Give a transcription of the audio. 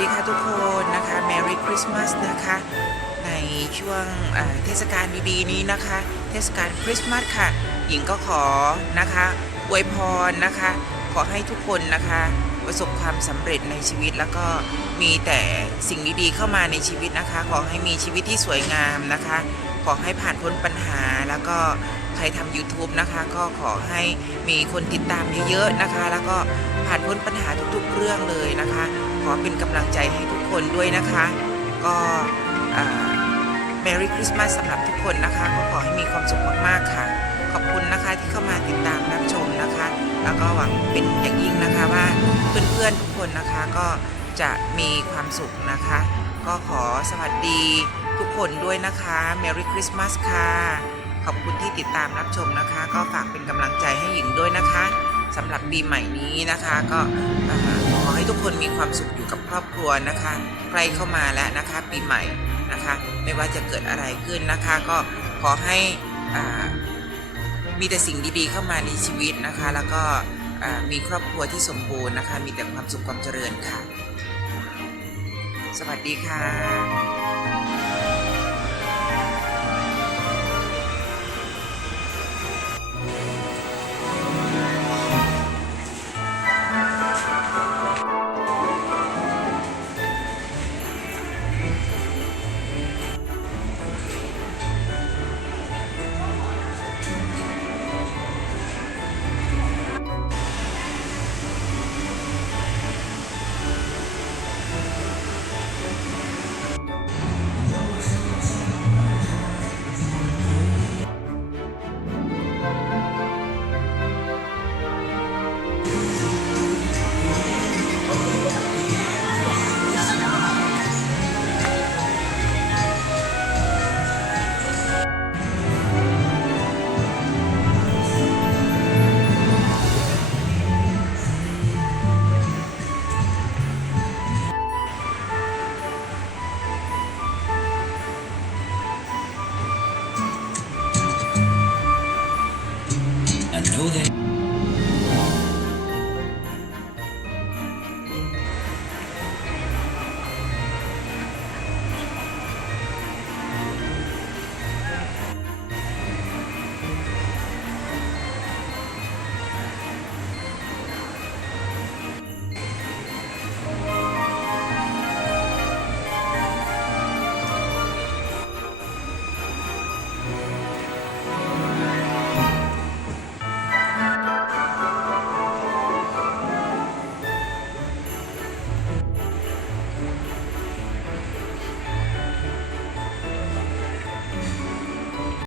ดีค่ะทุกคนนะคะ Merry Christmas นะคะ ในช่วงเทศกาลดีๆนี้นะคะ เทศกาลคริสต์มาสค่ะ หญิงก็ขอนะคะอวยพรนะคะ ขอให้ทุกคนนะคะ ประสบความสำเร็จในชีวิตแล้วก็มีแต่สิ่งดีๆเข้ามาในชีวิตนะคะ ขอให้มีชีวิตที่สวยงามนะคะ ขอให้ผ่านพ้นปัญหาแล้วก็ ใครทำ YouTube นะคะ ก็ขอให้มีคนติดตามเยอะๆนะคะ แล้วก็ผ่านพ้นปัญหาทุกๆเรื่องเลยนะคะ ขอเป็นกำลังใจให้ทุกคนด้วยนะคะ ก็ Merry Christmas สำหรับทุกคนนะคะ ก็ขอให้มีความสุขมากๆค่ะ ขอบคุณนะคะที่เข้ามาติดตามรับชมนะคะ แล้วก็หวังเป็นอย่างยิ่งนะคะว่าเพื่อนๆทุกคนนะคะก็จะมีความสุขนะคะ ก็ขอสวัสดีทุกคนด้วยนะคะ Merry Christmas ค่ะ ขอบคุณที่ติดตามรับชมนะคะ ก็ฝากเป็นกำลังใจให้หญิงด้วยนะคะสำหรับปีใหม่นี้นะคะ ก็ขอให้ทุกคนมีความสุขอยู่กับครอบครัวนะคะใกล้เข้ามาแล้วนะคะปีใหม่นะคะ ไม่ว่าจะเกิดอะไรขึ้นนะคะ ก็ขอให้มีแต่สิ่งดีๆเข้ามาในชีวิตนะคะ แล้วก็มีครอบครัวที่สมบูรณ์นะคะ มีแต่ความสุขความเจริญค่ะ สวัสดีค่ะ know that.